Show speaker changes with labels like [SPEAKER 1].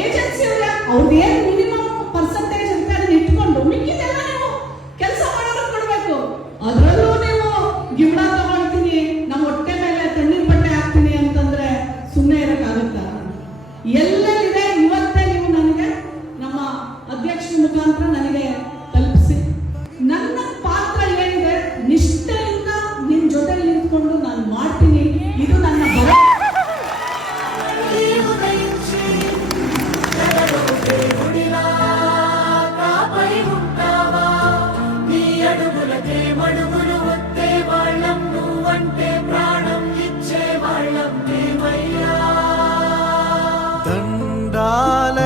[SPEAKER 1] Agency ಅವರ ಅವ್ರದ್ದೇನು minimum percentage ಅಂತ ಅದನ್ನ ಇಟ್ಕೊಂಡು ಮಿಕ್ಕಿದೆಲ್ಲ ನೀವು ಕೆಲಸ ಮಾಡೋರು ಕೊಡಬೇಕು. ಅದರಲ್ಲೂ ನೀವು ಗಿಡ ತಗೊಳ್ತೀನಿ ನಮ್ಮ ಹೊಟ್ಟೆ ಮೇಲೆ ತಣ್ಣೀರ್ ಬಟ್ಟೆ ಹಾಕ್ತೀನಿ ಅಂತಂದ್ರೆ ಸುಮ್ಮನೆ ಇರೋಕ್ಕಾಗುತ್ತಾ? ಎಲ್ಲೆಲ್ಲಿದೆ ಇವತ್ತೇ ನೀವು ನನಗೆ, ನಮ್ಮ ಅಧ್ಯಕ್ಷರ ಮುಖಾಂತರ ನನಗೆ
[SPEAKER 2] கண்டாலையா